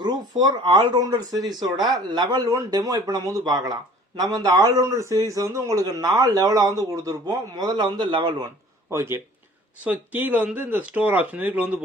Group 4 allrounder சீரிஸோட level 1 demo இப்போ நம்ம வந்து பார்க்கலாம். நம்ம இந்த ஆல்ரவுண்டர் சீரிஸ் வந்து உங்களுக்கு 4 லெவலாக வந்து கொடுத்துருப்போம். முதல்ல வந்து லெவல் 1. ஓகே, ஸோ கீழே வந்து இந்த ஸ்டோர் ஆப்ஷன் இதுக்குள்ள வந்து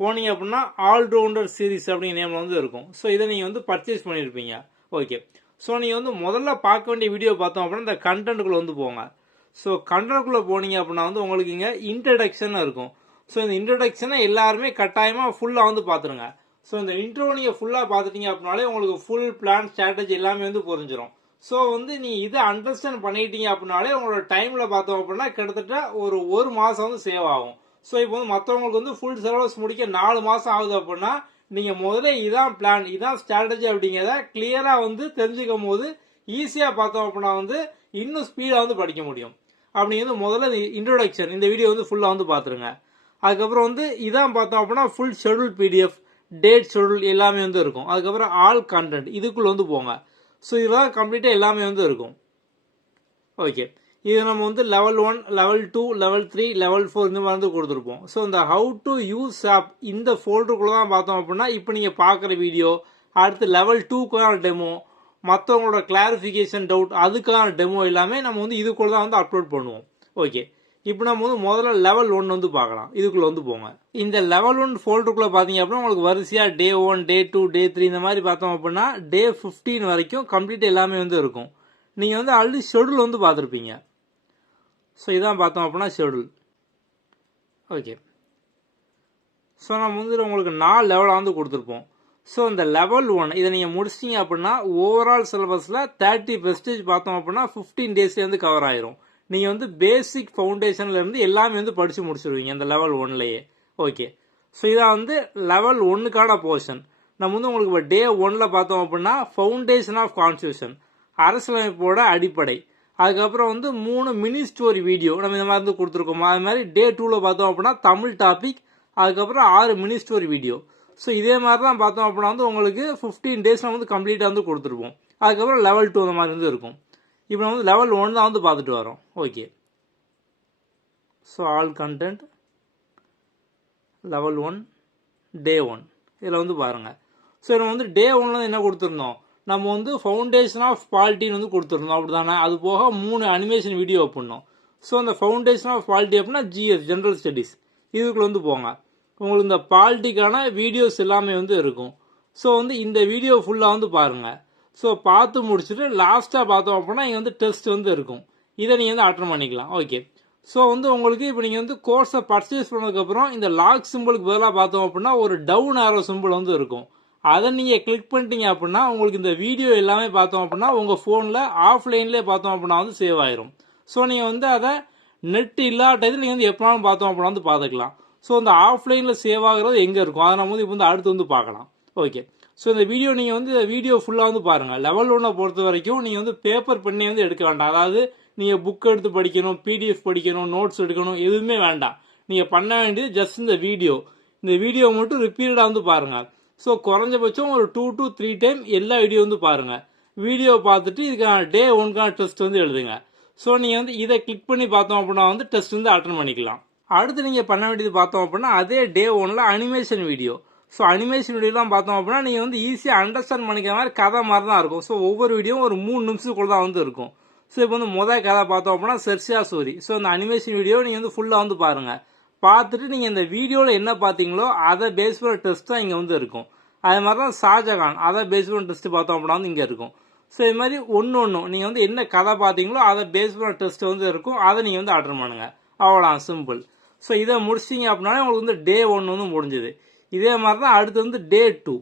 போனீங்க அப்படின்னா ஆல்ரவுண்டர் சீரிஸ் அப்படிங்கிற நேமில் வந்து இருக்கும். ஸோ இதை நீங்கள் வந்து பர்ச்சேஸ் பண்ணியிருப்பீங்க. ஓகே, ஸோ நீங்கள் வந்து முதல்ல பார்க்க வேண்டிய வீடியோ பார்த்தோம் அப்படின்னா இந்த கண்டென்ட்டுக்குள்ளே வந்து போங்க. ஸோ கண்டென்ட்டுக்குள்ளே போனீங்க அப்படின்னா வந்து உங்களுக்கு இங்கே இன்ட்ரடக்ஷன் இருக்கும். ஸோ இந்த இன்ட்ரடக்ஷனை எல்லாருமே கட்டாயமாக ஃபுல்லாக வந்து பார்த்துருங்க. ஸோ இந்த இன்ட்ரோ நீங்கள் ஃபுல்லாக பார்த்துட்டீங்க அப்படின்னாலே உங்களுக்கு ஃபுல் பிளான் ஸ்ட்ராட்டஜி எல்லாமே வந்து புரிஞ்சிடும். ஸோ வந்து நீ இதை அண்டர்ஸ்டாண்ட் பண்ணிட்டீங்க அப்படின்னாலே உங்களோட டைமில் பார்த்தோம் அப்படின்னா கிட்டத்தட்ட ஒரு மாதம் வந்து சேவ் ஆகும். ஸோ இப்போ வந்து மற்றவங்களுக்கு வந்து ஃபுல் சிலபஸ் முடிக்க 4 மாதம் ஆகுது அப்படின்னா நீங்கள் முதல்ல இதான் பிளான் இதான் ஸ்ட்ராட்டஜி அப்படிங்கிறத கிளியராக வந்து தெரிஞ்சுக்கும் போது ஈஸியாக பார்த்தோம் அப்படின்னா வந்து இன்னும் ஸ்பீடாக வந்து படிக்க முடியும். அப்படிங்கிறது முதல்ல இன்ட்ரோடக்ஷன் இந்த வீடியோ வந்து ஃபுல்லாக வந்து பார்த்துருங்க. அதுக்கப்புறம் வந்து இதான் பார்த்தோம் அப்படின்னா full schedule PDF date schedule எல்லாமே வந்து இருக்கும். அதுக்கப்புறம் ஆல் கண்டென்ட் இதுக்குள்ள வந்து போங்க. ஸோ இதெல்லாம் கம்ப்ளீட்டாக எல்லாமே வந்து இருக்கும். ஓகே, இது நம்ம வந்து லெவல் 1 லெவல் 2 லெவல் 3 லெவல் 4 இந்த மாதிரி வந்து கொடுத்துருப்போம். ஸோ இந்த ஹவு டு யூஸ் ஆப் இந்த ஃபோல்டருக்குள்ள தான் பார்த்தோம் அப்படின்னா இப்போ நீங்கள் பார்க்குற வீடியோ, அடுத்து லெவல் 2க்கான டெமோ, மற்றவங்களோட கிளாரிஃபிகேஷன் டவுட் அதுக்கான டெமோ எல்லாமே நம்ம வந்து இதுக்குள்ள தான் வந்து அப்லோட் பண்ணுவோம். ஓகே, இப்போ நம்ம வந்து முதல்ல லெவல் 1 வந்து பார்க்கலாம். இதுக்குள்ள வந்து போங்க. இந்த லெவல் 1 ஃபோல்டருக்குள்ள பார்த்தீங்க அப்படின்னா உங்களுக்கு வரிசையாக டே 1 டே 2 டே 3 இந்த மாதிரி பார்த்தோம் அப்படின்னா டே 15 வரைக்கும் கம்ப்ளீட் எல்லாமே வந்து இருக்கும். நீங்கள் வந்து ஆல்ரெடி ஷெடியூல் வந்து பார்த்துருப்பீங்க. ஸோ இதான் பார்த்தோம் அப்படின்னா ஷெடியூல். ஓகே, ஸோ நம்ம வந்து உங்களுக்கு 4 லெவலாக வந்து கொடுத்துருப்போம். ஸோ இந்த லெவல் 1 இதை நீங்கள் முடிச்சிட்டிங்க அப்படின்னா ஓவரால் சிலபஸில் 30% பார்த்தோம் அப்படின்னா 15 டேஸ்லேயே வந்து கவர் ஆயிரும். நீங்கள் வந்து பேசிக் ஃபவுண்டேஷன்லேருந்து எல்லாமே வந்து படித்து முடிச்சிருவீங்க இந்த லெவல் 1லேயே. ஓகே, ஸோ இதான் வந்து லெவல் 1க்கான போர்ஷன். நம்ம வந்து உங்களுக்கு இப்போ டே 1ல் பார்த்தோம் அப்படின்னா ஃபவுண்டேஷன் ஆஃப் கான்ஸ்டியூஷன் அரசியலமைப்போட அடிப்படை, அதுக்கப்புறம் வந்து 3 மினி ஸ்டோரி வீடியோ நம்ம இந்த மாதிரி வந்து கொடுத்துருக்கோம். அது மாதிரி டே 2ல் பார்த்தோம் அப்படின்னா தமிழ் டாபிக், அதுக்கப்புறம் 6 மினி ஸ்டோரி வீடியோ. ஸோ இதே மாதிரி தான் பார்த்தோம் அப்படின்னா வந்து உங்களுக்கு 15 டேஸில் வந்து கம்ப்ளீட்டாக வந்து கொடுத்துருப்போம். அதுக்கப்புறம் லெவல் 2 அந்த மாதிரி வந்து இருக்கும். இப்போ நம்ம வந்து லெவல் 1 தான் வந்து பார்த்துட்டு வரோம். Okay, so all content level 1 டே 1 இதில் வந்து பாருங்கள். ஸோ நம்ம வந்து டே 1ல் என்ன கொடுத்துருந்தோம், நம்ம வந்து ஃபவுண்டேஷன் ஆஃப் பாலிட்டின்னு வந்து கொடுத்துருந்தோம். அப்படி தானே, அது போக 3 அனிமேஷன் வீடியோ பண்ணோம். ஸோ அந்த ஃபவுண்டேஷன் ஆஃப் பாலிட்டி அப்படின்னா ஜிஎஸ் ஜென்ரல் ஸ்டடீஸ் இதுக்குள்ள வந்து போங்க. உங்களுக்கு இந்த பாலிட்டிக்கான வீடியோஸ் எல்லாமே வந்து இருக்கும். ஸோ வந்து இந்த வீடியோ ஃபுல்லாக வந்து பாருங்கள். ஸோ பார்த்து முடிச்சுட்டு லாஸ்ட்டாக பார்த்தோம் அப்படின்னா இங்கே வந்து டெஸ்ட் வந்து இருக்கும். இதை நீங்கள் வந்து அட்டன் பண்ணிக்கலாம். ஓகே, ஸோ வந்து உங்களுக்கு இப்போ நீங்கள் வந்து கோர்ஸை பர்ச்சேஸ் பண்ணதுக்கப்புறம் இந்த லாக் சிம்பிளுக்கு பதிலாக பார்த்தோம் அப்படின்னா ஒரு டவுன் ஆரோ சிம்பிள் வந்து இருக்கும். அதை நீங்கள் கிளிக் பண்ணிட்டீங்க அப்படின்னா உங்களுக்கு இந்த வீடியோ எல்லாமே பார்த்தோம் அப்படின்னா உங்கள் ஃபோனில் ஆஃப்லைன்லேயே பார்த்தோம் அப்படின்னா வந்து சேவ் ஆயிரும். ஸோ நீங்கள் வந்து அதை நெட் இல்லாத இதில் நீங்கள் வந்து எப்போனாலும் பார்த்தோம் அப்படின்னா வந்து பார்த்துக்கலாம். ஸோ இந்த ஆஃப்லைனில் சேவ் ஆகிறது எங்கே இருக்கும் அதை நம்ம வந்து இப்போ வந்து அடுத்து வந்து பார்க்கலாம். ஓகே, ஸோ இந்த வீடியோ நீங்கள் வந்து வீடியோ ஃபுல்லாக வந்து பாருங்கள். லெவல் 1 பொறுத்த வரைக்கும் நீங்கள் வந்து பேப்பர் பெண்ணே வந்து எடுக்க வேண்டாம். அதாவது நீங்கள் புக் எடுத்து படிக்கணும், பிடிஎஃப் படிக்கணும், நோட்ஸ் எடுக்கணும், எதுவுமே வேண்டாம். நீங்கள் பண்ண வேண்டியது ஜஸ்ட் இந்த வீடியோ மட்டும் ரிப்பீட்டடாக வந்து பாருங்கள். ஸோ குறைஞ்சபட்சம் ஒரு 2 to 3 டைம் எல்லா வீடியோ வந்து பாருங்கள். வீடியோ பார்த்துட்டு இதுக்கான டே 1க்கான டெஸ்ட் வந்து எழுதுங்க. ஸோ நீங்கள் வந்து இதை கிளிக் பண்ணி பார்த்தோம் அப்படின்னா வந்து டெஸ்ட் வந்து அட்டன் பண்ணிக்கலாம். அடுத்து நீங்கள் பண்ண வேண்டியது பார்த்தோம் அப்படின்னா அதே டே 1ல் அனிமேஷன் வீடியோ. ஸோ அனிமேஷன் வீடியோலாம் பார்த்தோம் அப்படின்னா நீங்கள் வந்து ஈஸியாக அண்டர்ஸ்டாண்ட் பண்ணிக்கிற மாதிரி கதை மாதிரி தான் இருக்கும். ஸோ ஒவ்வொரு வீடியோவும் ஒரு 3 நிமிஷத்துக்குள்ள தான் வந்து இருக்கும். ஸோ இப்போ வந்து முதல் கதை பார்த்தோம் அப்படின்னா செர்சியா ஸ்டோரி. ஸோ இந்த அனிமேஷன் வீடியோ நீங்கள் வந்து ஃபுல்லாக வந்து பாருங்கள். பார்த்துட்டு நீங்கள் இந்த வீடியோவில் என்ன பார்த்தீங்களோ அதை பேஸ் பண்ண டெஸ்ட் தான் இங்கே வந்து இருக்கும். அது மாதிரி தான் ஷாஜகான் அதை பேஸ் பண்ண டெஸ்ட் பார்த்தோம் அப்படின்னா வந்து இங்கே இருக்கும். ஸோ இது மாதிரி ஒன்று நீங்கள் வந்து என்ன கதை பார்த்தீங்களோ அதை பேஸ் பண்ண டெஸ்ட் வந்து இருக்கும். அதை நீங்கள் வந்து அட்டன் பண்ணுங்கள். அவ்வளோதான், சிம்பிள். ஸோ இதை முடிச்சிங்க அப்படின்னாலே உங்களுக்கு வந்து டே 1 வந்து முடிஞ்சுது. இதே மாதிரி தான் அடுத்து வந்து டே 2.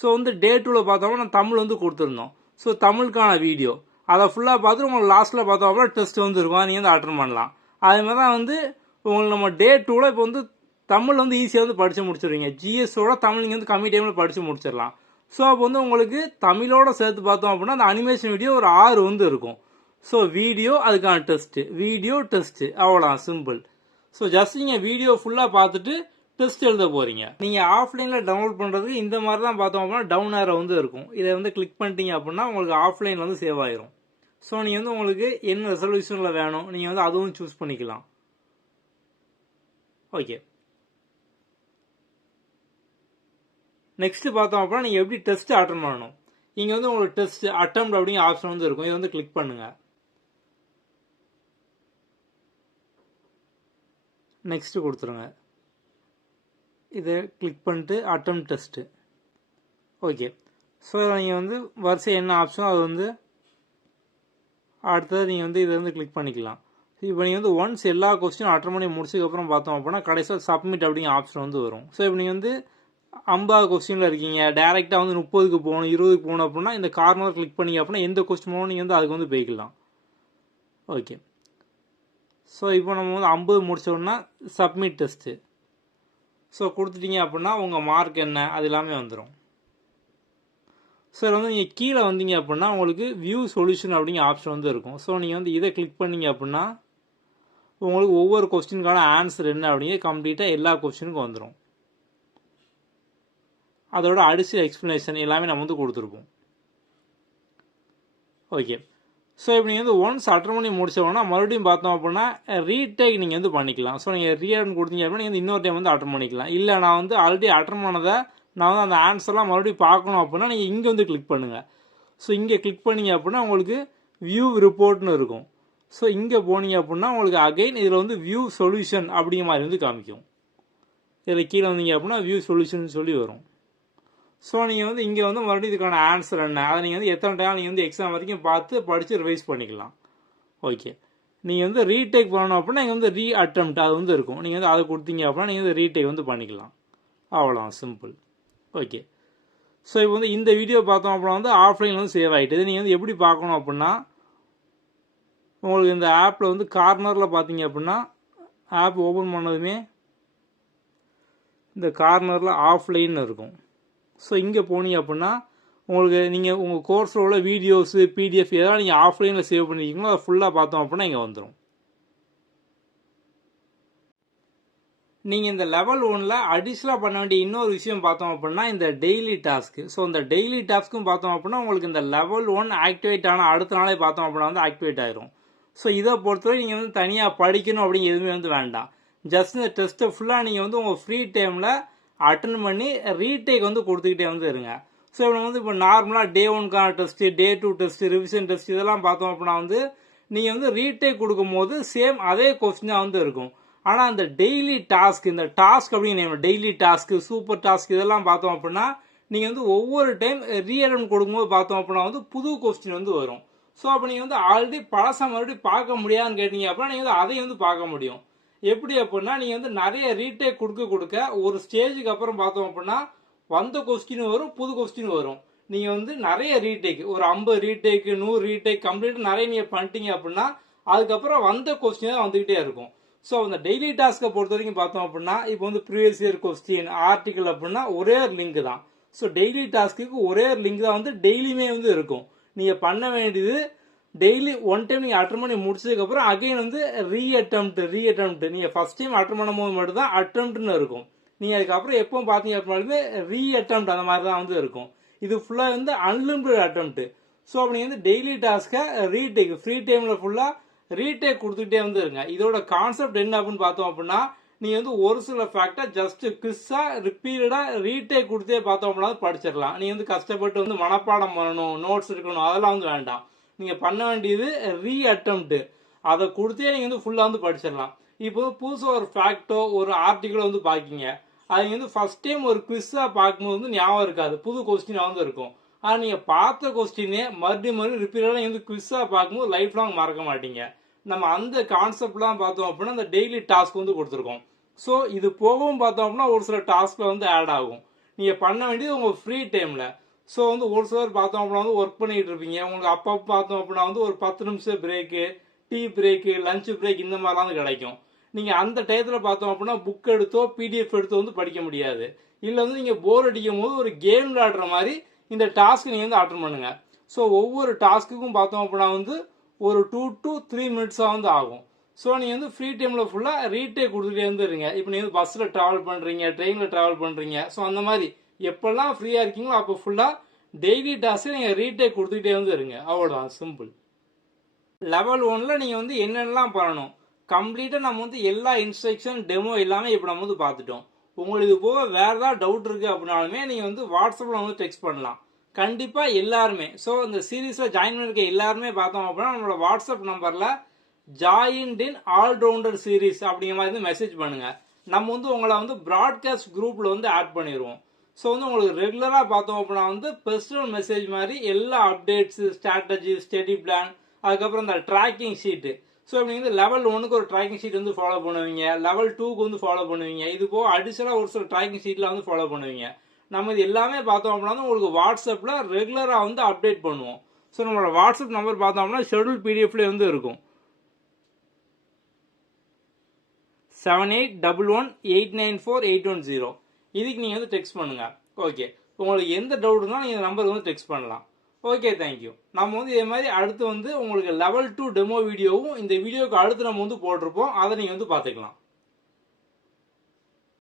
ஸோ வந்து டே 2ல் பார்த்தோம்னா நான் தமிழ் வந்து கொடுத்துருந்தோம். ஸோ தமிழுக்கான வீடியோ அதை ஃபுல்லாக பார்த்துட்டு உங்களுக்கு லாஸ்ட்டில் பார்த்தோம் அப்படின்னா டெஸ்ட் வந்து இருக்கும். நீங்கள் வந்து அட்டன் பண்ணலாம். அதே மாதிரி தான் வந்து உங்களுக்கு நம்ம டே 2ல் இப்போ வந்து தமிழ் வந்து ஈஸியாக வந்து படித்து முடிச்சிடுவீங்க. ஜிஎஸோட தமிழ் நீங்கள் வந்து கம்மி டைமில் படித்து முடிச்சிடலாம். ஸோ அப்போ வந்து உங்களுக்கு தமிழோட சேர்த்து பார்த்தோம் அப்படின்னா அந்த அனிமேஷன் வீடியோ ஒரு 6 வந்து இருக்கும். ஸோ வீடியோ அதுக்கான டெஸ்ட்டு வீடியோ டெஸ்ட்டு அவ்வளோதான், சிம்பிள். ஸோ ஜஸ்ட் நீங்கள் வீடியோ ஃபுல்லாக பார்த்துட்டு டெஸ்ட் எழுத போகிறீங்க. நீங்கள் ஆஃப்லைனில் டவுன்லோட் பண்ணுறதுக்கு இந்த மாதிரி தான் பார்த்தோம் அப்படின்னா டவுன் ஆரோ வந்து இருக்கும். இதை வந்து கிளிக் பண்ணிட்டீங்க அப்படின்னா உங்களுக்கு ஆஃப்லைனில் வந்து சேவ் ஆயிரும். ஸோ நீங்கள் வந்து உங்களுக்கு என்ன ரெசல்யூஷனில் வேணும் நீங்கள் வந்து அதுவும் சூஸ் பண்ணிக்கலாம். ஓகே, நெக்ஸ்ட் பார்த்தோம் அப்படின்னா நீங்கள் எப்படி டெஸ்ட் அட்டன் பண்ணணும். இங்கே வந்து உங்களுக்கு டெஸ்ட் அட்டெம்ப்ட் அப்படிங்கிற ஆப்ஷன் வந்து இருக்கும். இதை வந்து கிளிக் பண்ணுங்க. நெக்ஸ்ட் கொடுத்துருங்க. இதை கிளிக் பண்ணிட்டு அட்டெம்ப்ட் டெஸ்ட்டு. ஓகே. ஸோ நீங்கள் வந்து வரிசை என்ன ஆப்ஷனோ அது வந்து அடுத்தது நீங்கள் வந்து இதை வந்து கிளிக் பண்ணிக்கலாம். இப்போ நீங்கள் வந்து ஒன்ஸ் எல்லா கொஸ்டினும் அட்டன் பண்ணி முடிச்சதுக்கப்புறம் பார்த்தோம் அப்படின்னா கடைசியாக சப்மிட் அப்படிங்கிற ஆப்ஷன் வந்து வரும். ஸோ இப்போ நீங்கள் வந்து 50 கொஸ்டினில் இருக்கீங்க, டேரெக்டாக வந்து 30க்கு போகணும் 20க்கு போகணும் அப்படின்னா இந்த கார்னர் கிளிக் பண்ணி அப்படின்னா எந்த கொஸ்டின் போகணும் நீங்கள் வந்து அதுக்கு வந்து போய்க்கலாம். ஓகே. ஸோ இப்போ நம்ம வந்து 50 முடிச்சோன்னா சப்மிட் டெஸ்ட்டு. ஸோ கொடுத்துட்டீங்க அப்படின்னா உங்கள் மார்க் என்ன அது எல்லாமே வந்துடும். ஸோ வந்து நீங்கள் கீழே வந்தீங்க அப்படின்னா உங்களுக்கு வியூ சொல்யூஷன் அப்படிங்கிற ஆப்ஷன் வந்து இருக்கும். ஸோ நீங்கள் வந்து இதை கிளிக் பண்ணீங்க அப்படின்னா உங்களுக்கு ஒவ்வொரு கொஸ்டினுக்கான ஆன்சர் என்ன அப்படிங்கிற கம்ப்ளீட்டாக எல்லா கொஸ்டினுக்கும் வந்துடும். அதோட அடிஷனல் எக்ஸ்ப்ளனேஷன் எல்லாமே நம்ம வந்து கொடுத்துருப்போம். ஓகே. ஸோ இப்போ நீங்கள் வந்து ஒன்ஸ் அட்டன் பண்ணி முடிச்சோன்னா மறுபடியும் பார்த்தோம் அப்படின்னா ரீடேக் நீங்கள் வந்து பண்ணிக்கலாம். ஸோ நீங்கள் ரீஅட்டன் கொடுத்தீங்க அப்படின்னா நீங்கள் வந்து இன்னொரு டைம் வந்து அட்டன் பண்ணிக்கலாம். இல்லை நான் வந்து ஆல்ரெடி அட்டன் பண்ணதை நான் வந்து அந்த ஆன்சர்லாம் மறுபடியும் பார்க்கணும் அப்படின்னா நீங்கள் இங்கே வந்து கிளிக் பண்ணுங்கள். ஸோ இங்கே கிளிக் பண்ணிங்க அப்படின்னா உங்களுக்கு வியூ ரிப்போர்ட்னு இருக்கும். ஸோ இங்கே போனீங்க அப்படின்னா உங்களுக்கு அகைன் இதில் வந்து வியூ சொல்யூஷன் அப்படிங்கிற மாதிரி வந்து காமிக்கும். இதில் கீழே வந்தீங்க அப்படின்னா வியூ சொல்யூஷன் சொல்லி வரும். ஸோ நீங்கள் வந்து இங்கே வந்து மறுபடியும் இதுக்கான ஆன்சர் என்ன அதை நீங்கள் வந்து எத்தனை டைம் நீங்கள் வந்து எக்ஸாம் வரைக்கும் பார்த்து படித்து ரிவைஸ் பண்ணிக்கலாம். ஓகே. நீங்கள் வந்து ரீடேக் பண்ணணும் அப்படின்னா நீங்கள் வந்து அட்டெம்ப்ட் அது வந்து இருக்கும். நீங்கள் வந்து அதை கொடுத்தீங்க அப்படின்னா நீங்கள் வந்து ரீடேக் வந்து பண்ணிக்கலாம். அவ்வளோதான், சிம்பிள். ஓகே. ஸோ இப்போ வந்து இந்த வீடியோ பார்த்தோம் அப்படின்னா வந்து ஆஃப்லைனில் வந்து சேவ் ஆகிட்டு நீங்கள் வந்து எப்படி பார்க்கணும் அப்படின்னா உங்களுக்கு இந்த ஆப்பில் வந்து கார்னரில் பார்த்தீங்க அப்படின்னா ஆப் ஓப்பன் பண்ணதுமே இந்த கார்னரில் ஆஃப்லைன் இருக்கும். ஸோ இங்கே போனீங்க அப்படின்னா உங்களுக்கு நீங்கள் உங்கள் கோர்ஸில் உள்ள வீடியோஸு பிடிஎஃப் எதாவது நீங்கள் ஆஃப்லைனில் சேவ் பண்ணியிருக்கீங்களோ அதை ஃபுல்லாக பார்த்தோம் அப்படின்னா இங்கே வந்துடும். நீங்கள் இந்த லெவல் 1ல் அடிஷ்னலாக பண்ண வேண்டிய இன்னொரு விஷயம் பார்த்தோம் அப்படின்னா இந்த டெய்லி டாஸ்க்கு. ஸோ இந்த டெய்லி டாஸ்க்கும் பார்த்தோம் அப்படின்னா உங்களுக்கு இந்த லெவல் 1 ஆக்டிவேட் ஆனால் அடுத்த நாளே பார்த்தோம் அப்படின்னா வந்து ஆக்டிவேட் ஆயிரும். ஸோ இதை பொறுத்தவரை நீங்கள் வந்து தனியாக படிக்கணும் அப்படிங்க எதுவுமே வந்து வேண்டாம். ஜஸ்ட் இந்த டெஸ்ட்டை ஃபுல்லாக நீங்கள் வந்து உங்கள் ஃப்ரீ டைமில் அட்டன் பண்ணி ரீடேக் வந்து கொடுத்துக்கிட்டே வந்து இருங்க. ஸோ இப்போ வந்து இப்போ நார்மலாக டே 1க்கான டெஸ்ட்டு, டே 2 டெஸ்ட்டு, ரிவிஷன் டெஸ்ட் இதெல்லாம் பார்த்தோம் அப்படின்னா வந்து நீங்கள் வந்து ரீடேக் கொடுக்கும்போது சேம் அதே கொஸ்டினாக வந்து இருக்கும். ஆனால் அந்த டெய்லி டாஸ்க், இந்த டாஸ்க் அப்படின்னு டெய்லி டாஸ்க்கு, சூப்பர் டாஸ்க் இதெல்லாம் பார்த்தோம் அப்படின்னா நீங்கள் வந்து ஒவ்வொரு டைம் ரீஅட்டன் கொடுக்கும்போது பார்த்தோம் அப்படின்னா வந்து புது கொஸ்டின் வந்து வரும். ஸோ அப்போ நீங்கள் வந்து ஆல்ரெடி பழசம் மறுபடியும் பார்க்க முடியாதுன்னு கேட்டீங்க அப்படின்னா நீங்கள் வந்து அதையும் வந்து பார்க்க முடியும். எப்படி அப்படின்னா நீங்கள் வந்து நிறைய ரீடேக் கொடுக்க ஒரு ஸ்டேஜுக்கு அப்புறம் பார்த்தோம் அப்படின்னா வந்த கொஸ்டின் வரும், புது கொஸ்டின் வரும். நீங்கள் வந்து நிறைய ரீடேக் ஒரு 50 ரீடேக் 100 ரீடேக் கம்ப்ளீட்டாக நிறைய நீங்கள் பண்ணிட்டீங்க அப்படின்னா அதுக்கப்புறம் வந்த கொஸ்டின் தான் வந்துக்கிட்டே இருக்கும். ஸோ அந்த டெய்லி டாஸ்க்கை பொறுத்த வரைக்கும் பார்த்தோம் அப்படின்னா இப்போ வந்து ப்ரீவியஸ் இயர் கொஸ்டின் ஆர்டிக்கல் அப்படின்னா ஒரே ஒரு லிங்க் தான். ஸோ டெய்லி டாஸ்க்கு ஒரே ஒரு லிங்க் தான் வந்து டெய்லியுமே வந்து இருக்கும். நீங்கள் பண்ண வேண்டியது டெய்லி ஒன் டைம் நீங்கள் அட்டன் பண்ணி முடிச்சதுக்கப்புறம் அகைன் வந்து ரீஅட்டெம்ப்ட் நீங்கள் ஃபர்ஸ்ட் டைம் அட்டன் பண்ணும்போது மட்டும் தான் அட்டெம்ப்ட்னு இருக்கும். நீங்கள் அதுக்கப்புறம் எப்போ பார்த்தீங்க அப்படின்னாலுமே ரீஅட்டெம்ப்ட் அந்த மாதிரி தான் வந்து இருக்கும். இது ஃபுல்லாக வந்து அன்லிமிட்டட் அட்டெம்ப்ட். ஸோ அப்போ நீங்கள் வந்து டெய்லி டாஸ்க்கை ரீடேக் ஃப்ரீ டைமில் ஃபுல்லாக ரீடேக் கொடுத்துக்கிட்டே வந்து இருங்க. இதோட கான்செப்ட் என்ன அப்படின்னு பார்த்தோம் அப்படின்னா நீங்கள் வந்து ஒரு சில ஃபேக்டை ஜஸ்ட் குவிஸாக ரிப்பீட்டடாக ரீடேக் கொடுத்தே பார்த்தோம் அப்படின்னா படிச்சிடலாம். நீங்கள் வந்து கஷ்டப்பட்டு வந்து மனப்பாடம் பண்ணணும், நோட்ஸ் இருக்கணும் அதெல்லாம் வந்து வேண்டாம். நீங்கள் பண்ண வேண்டியது ரீஅட்டெம்ப்ட், அதை கொடுத்தே நீங்கள் வந்து ஃபுல்லாக வந்து படிச்சிடலாம். இப்போ புதுசாக ஒரு ஃபேக்டோ ஒரு ஆர்டிக்கலோ வந்து பார்க்கிங்க, அது வந்து ஃபர்ஸ்ட் டைம் ஒரு குவிஸாக பார்க்கும்போது வந்து ஞாபகம் இருக்காது, புது கொஸ்டினாக வந்து இருக்கும். ஆனால் நீங்கள் பார்த்த கொஸ்டினே மறுபடியும் ரிப்பீட்டடாக வந்து குவிஸாக பார்க்கும்போது லைஃப் லாங் மறக்க மாட்டீங்க. நம்ம அந்த கான்செப்ட்லாம் பார்த்தோம் அப்படின்னா அந்த டெய்லி டாஸ்க் வந்து கொடுத்துருக்கோம். ஸோ இது போகவும் பார்த்தோம் அப்படின்னா ஒரு சில டாஸ்கில் வந்து ஆட் ஆகும். நீங்கள் பண்ண வேண்டியது உங்கள் ஃப்ரீ டைமில். ஸோ வந்து ஒரு சிலர் பார்த்தோம் அப்படின்னா வந்து ஒர்க் பண்ணிட்டு இருப்பீங்க, உங்களுக்கு அப்பப்போ பார்த்தோம் அப்படின்னா வந்து ஒரு 10 நிமிஷம் break, tea break, lunch break இந்த மாதிரிலாம் வந்து கிடைக்கும். நீங்கள் அந்த டயத்தில் பார்த்தோம் அப்படின்னா புக் எடுத்தோ பிடிஎஃப் எடுத்தோ வந்து படிக்க முடியாது. இல்லை வந்து நீங்கள் போர் அடிக்கும் போது ஒரு கேம் விளையாடுற மாதிரி இந்த டாஸ்க் நீங்கள் வந்து அட்டன் பண்ணுங்க. ஸோ ஒவ்வொரு டாஸ்க்குக்கும் பார்த்தோம் அப்படின்னா வந்து ஒரு 2 to 3 மினிட்ஸாக வந்து ஆகும். ஸோ நீங்கள் வந்து ஃப்ரீ டைமில் ஃபுல்லாக ரீடேக் கொடுத்துட்டே இருந்துருங்க. இப்போ நீங்கள் வந்து பஸ்ஸில் ட்ராவல் பண்ணுறீங்க, ட்ரெயினில் ட்ராவல் பண்ணுறீங்க, ஸோ அந்த மாதிரி எப்பெல்லாம் ஃப்ரீயாக இருக்கீங்களோ அப்போ ஃபுல்லாக டெய்லி டாஸ்க்கு நீங்கள் ரீடேக் கொடுத்துக்கிட்டே வந்து இருங்க. அவ்வளோதான், சிம்பிள். லெவல் 1ல் நீங்கள் வந்து என்னென்னலாம் பண்ணணும் கம்ப்ளீட்டாக நம்ம வந்து எல்லா இன்ஸ்ட்ரக்ஷன் டெமோ எல்லாமே இப்போ நம்ம வந்து பார்த்துட்டோம். உங்களுக்கு இது போக வேற ஏதாவது டவுட் இருக்கு அப்படின்னாலுமே நீங்க வந்து வாட்ஸ்அப்ல வந்து டெக்ஸ்ட் பண்ணலாம். கண்டிப்பா எல்லாருமே இந்த சீரீஸ்ல ஜாயின் பண்ணிருக்க எல்லாருமே பார்த்தோம் அப்படின்னா நம்மளோட வாட்ஸ்அப் நம்பர்ல ஜாயின்ட் இன் ஆல்ரவுண்டர் சீரீஸ் அப்படிங்கிற மாதிரி மெசேஜ் பண்ணுங்க. நம்ம வந்து உங்களை வந்து ப்ராட்காஸ்ட் குரூப்ல வந்து ஆட் பண்ணிடுவோம். உங்களுக்கு ரெகுலரா பார்த்தோம் அப்படின்னா வந்து பர்சனல் மெசேஜ் மாதிரி எல்லா அப்டேட்ஸ், ஸ்ட்ராட்டஜி, ஸ்டடி பிளான், அதுக்கப்புறம் இந்த ட்ராக்கிங் ஷீட்டு. இப்படி வந்து லெவல் 1க்கு ஒரு ட்ராக்கிங் ஷீட் வந்து ஃபாலோ பண்ணுவீங்க, லெவல் 2க்கு வந்து ஃபாலோ பண்ணுவீங்க. இது போக அடிஷனலாக ஒரு சில ட்ராக்கிங் ஷீட்ல வந்து ஃபாலோ பண்ணுவீங்க. நம்ம இது எல்லாமே பார்த்தோம் அப்படின்னா உங்களுக்கு வாட்ஸ்அப்ல ரெகுலரா வந்து அப்டேட் பண்ணுவோம். நம்மளோட வாட்ஸ்அப் நம்பர் பார்த்தோம் அப்படின்னா ஷெட்யூல் பிடிஎஃப்ல வந்து இருக்கும். 7811894810. இதுக்கு நீங்க வந்து டெக்ஸ்ட் பண்ணுங்க. ஓகே, உங்களுக்கு எந்த டவுட் இருந்தாலும் நீங்க நம்பருக்கு வந்து டெக்ஸ்ட் பண்ணலாம். Okay, thank you. நம்ம வந்து இதே மாதிரி அடுத்து வந்து உங்களுக்கு லெவல் 2 டெமோ வீடியோவும் இந்த வீடியோக்கு அடுத்து நம்ம வந்து போட்டிருப்போம். அதை நீங்க வந்து பார்த்துக்கலாம்.